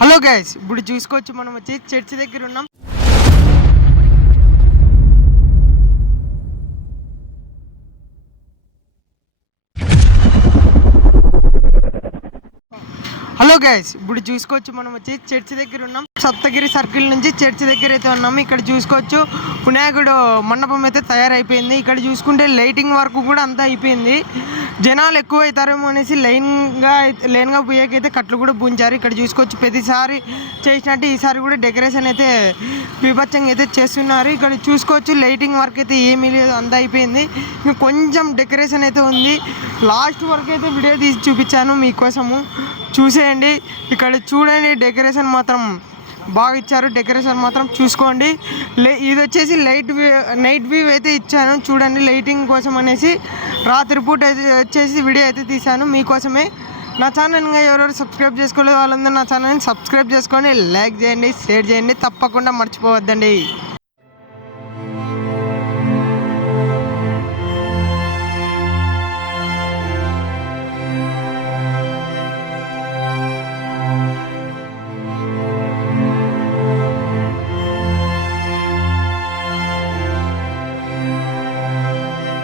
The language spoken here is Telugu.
హలో గైస్ ఇప్పుడు చూసుకోవచ్చు మనం వచ్చి చర్చి దగ్గర ఉన్నాం. హలో గైస్ ఇప్పుడు చూసుకోవచ్చు మనం వచ్చి చర్చి దగ్గర ఉన్నాం. సప్తగిరి సర్కిల్ నుంచి చర్చి దగ్గర అయితే ఉన్నాము ఇక్కడ చూసుకోవచ్చు. వినాయకుడు మండపం అయితే తయారైపోయింది. ఇక్కడ చూసుకుంటే లైటింగ్ వర్క్ కూడా అంతా అయిపోయింది. జనాలు ఎక్కువ అవుతారేమో అనేసి లైన్గా లైన్గా పోయాకైతే కట్లు కూడా పుంచారు. ఇక్కడ చూసుకోవచ్చు. ప్రతిసారి చేసినట్టు ఈసారి కూడా డెకరేషన్ అయితే బీభత్సంగా అయితే చేస్తున్నారు. ఇక్కడ చూసుకోవచ్చు. లైటింగ్ వర్క్ అయితే ఏమీ లేదు. అంతా అయిపోయింది. కొంచెం డెకరేషన్ అయితే ఉంది. లాస్ట్ వరకు అయితే వీడియో తీసి చూపించాను మీకోసము. చూసేయండి. ఇక్కడ చూడండి. డెకరేషన్ మాత్రం బాగా ఇచ్చారు. డెకరేషన్ మాత్రం చూసుకోండి. లే ఇది వచ్చేసి లైట్ వ్యూ నైట్ వ్యూ అయితే ఇచ్చాను. చూడండి లైటింగ్ కోసం అనేసి రాత్రిపూట అయితే వచ్చేసి వీడియో అయితే తీశాను. మీకోసమే. నా ఛానల్ ఇంకా ఎవరెవరు సబ్స్క్రైబ్ చేసుకోలేదు వాళ్ళందరూ నా ఛానల్ని సబ్స్క్రైబ్ చేసుకొని లైక్ చేయండి షేర్ చేయండి. తప్పకుండా మర్చిపోవద్దండి.